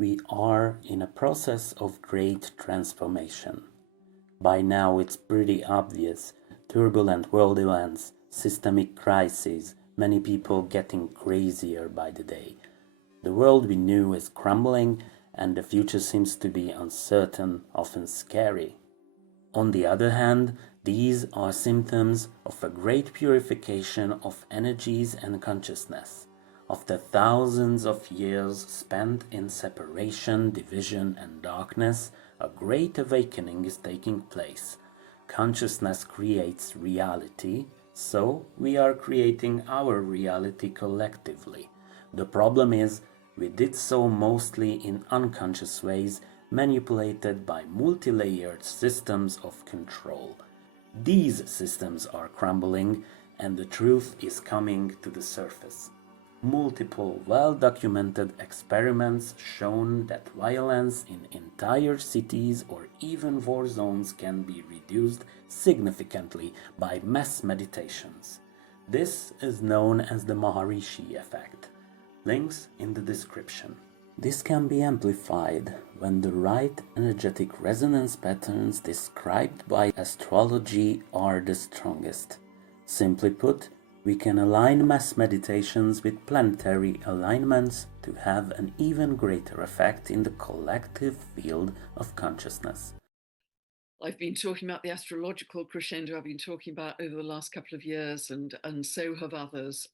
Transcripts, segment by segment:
We are in a process of great transformation. By now it's pretty obvious. Turbulent world events, systemic crises, many people getting crazier by the day. The world we knew is crumbling and the future seems to be uncertain, often scary. On the other hand, these are symptoms of a great purification of energies and consciousness. After thousands of years spent in separation, division, and darkness, a great awakening is taking place. Consciousness creates reality, so we are creating our reality collectively. The problem is, we did so mostly in unconscious ways, manipulated by multi-layered systems of control. These systems are crumbling, and the truth is coming to the surface. Multiple well-documented experiments shown that violence in entire cities or even war zones can be reduced significantly by mass meditations. This is known as the Maharishi effect. Links in the description. This can be amplified when the right energetic resonance patterns described by astrology are the strongest. Simply put, we can align mass meditations with planetary alignments to have an even greater effect in the collective field of consciousness. I've been talking about the astrological crescendo I've been talking about over the last couple of years, and so have others.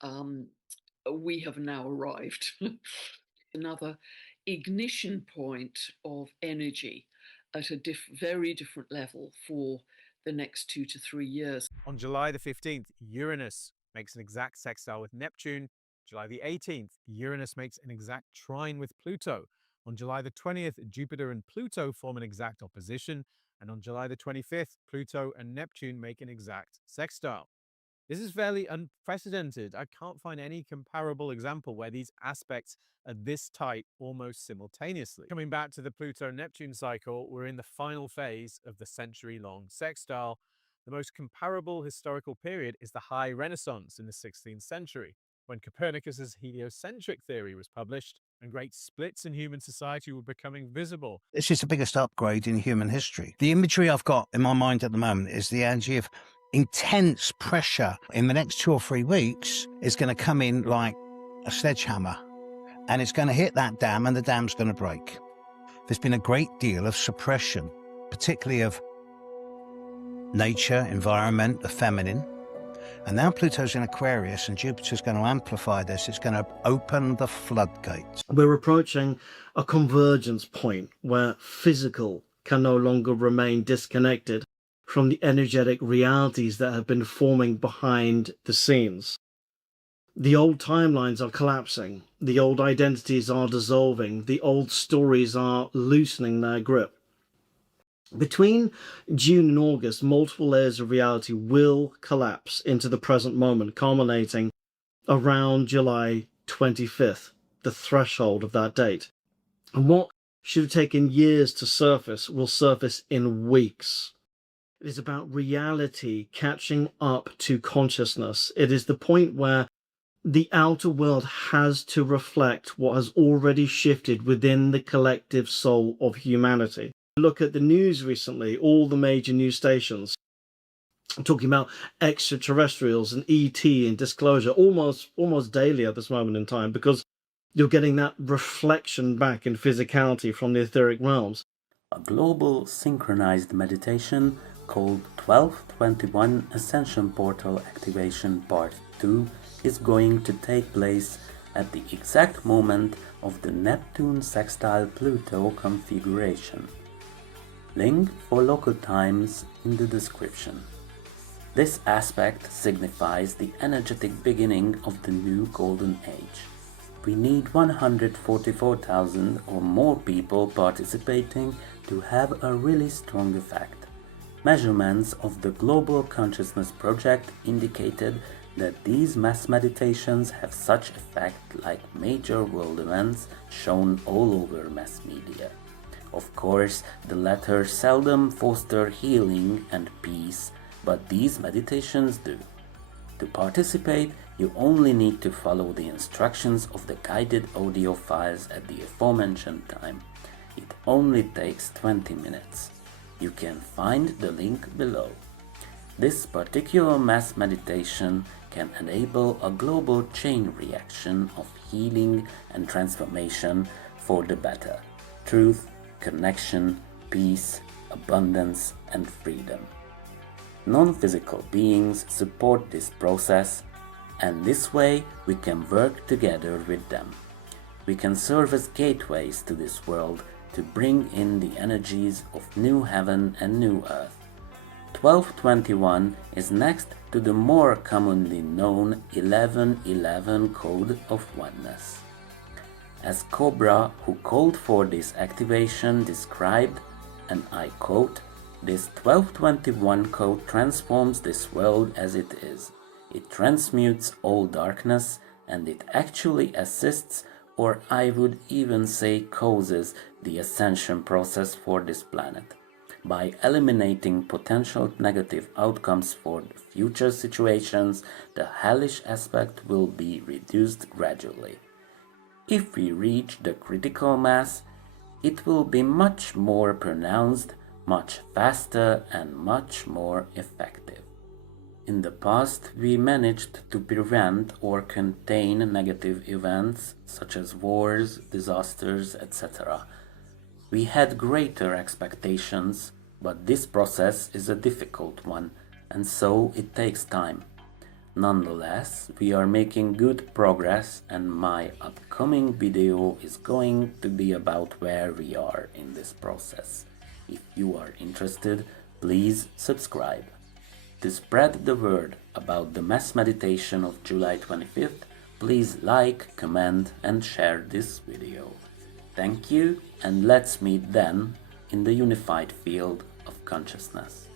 We have now arrived. Another ignition point of energy at a very different level for the next 2 to 3 years. On July the 15th, Uranus makes an exact sextile with Neptune. July the 18th, Uranus makes an exact trine with Pluto. On July the 20th, Jupiter and Pluto form an exact opposition. And on July the 25th, Pluto and Neptune make an exact sextile. This is fairly unprecedented. I can't find any comparable example where these aspects are this tight almost simultaneously. Coming back to the Pluto-Neptune cycle, we're in the final phase of the century-long sextile. The most comparable historical period is the High Renaissance in the 16th century, when Copernicus's heliocentric theory was published and great splits in human society were becoming visible. This is the biggest upgrade in human history. The imagery I've got in my mind at the moment is the energy of intense pressure in the next 2 or 3 weeks is going to come in like a sledgehammer, and it's going to hit that dam and the dam's going to break. There's been a great deal of suppression, particularly of nature, environment, the feminine. And now Pluto's in Aquarius and Jupiter's going to amplify this. It's going to open the floodgates. We're approaching a convergence point where physical can no longer remain disconnected from the energetic realities that have been forming behind the scenes. The old timelines are collapsing. The old identities are dissolving. The old stories are loosening their grip. Between June and August, multiple layers of reality will collapse into the present moment, culminating around July 25th, the threshold of that date. And what should have taken years to surface will surface in weeks. It is about reality catching up to consciousness. It is the point where the outer world has to reflect what has already shifted within the collective soul of humanity. Look at the news recently, all the major news stations talking about extraterrestrials and ET and disclosure almost daily at this moment in time, because you're getting that reflection back in physicality from the etheric realms. A global synchronized meditation called 1221 Ascension Portal Activation Part 2 is going to take place at the exact moment of the Neptune sextile Pluto configuration. Link for local times in the description. This aspect signifies the energetic beginning of the new golden age. We need 144,000 or more people participating to have a really strong effect. Measurements of the Global Consciousness Project indicated that these mass meditations have such effect like major world events shown all over mass media. Of course, the latter seldom foster healing and peace, but these meditations do. To participate, you only need to follow the instructions of the guided audio files at the aforementioned time. It only takes 20 minutes. You can find the link below. This particular mass meditation can enable a global chain reaction of healing and transformation for the better. Truth, connection, peace, abundance, and freedom. Non-physical beings support this process, and this way we can work together with them. We can serve as gateways to this world to bring in the energies of new heaven and new earth. 1221 is next to the more commonly known 1111 code of oneness. As Cobra, who called for this activation, described, and I quote, "This 1221 code transforms this world as it is. It transmutes all darkness, and it actually assists, or I would even say causes, the ascension process for this planet. By eliminating potential negative outcomes for future situations, the hellish aspect will be reduced gradually. If we reach the critical mass, it will be much more pronounced, much faster, and much more effective. In the past, we managed to prevent or contain negative events such as wars, disasters, etc. We had greater expectations, but this process is a difficult one, and so it takes time. Nonetheless, we are making good progress, and my upcoming video is going to be about where we are in this process. If you are interested, please subscribe. To spread the word about the mass meditation of July 25th, please like, comment, and share this video. Thank you, and let's meet then in the unified field of consciousness.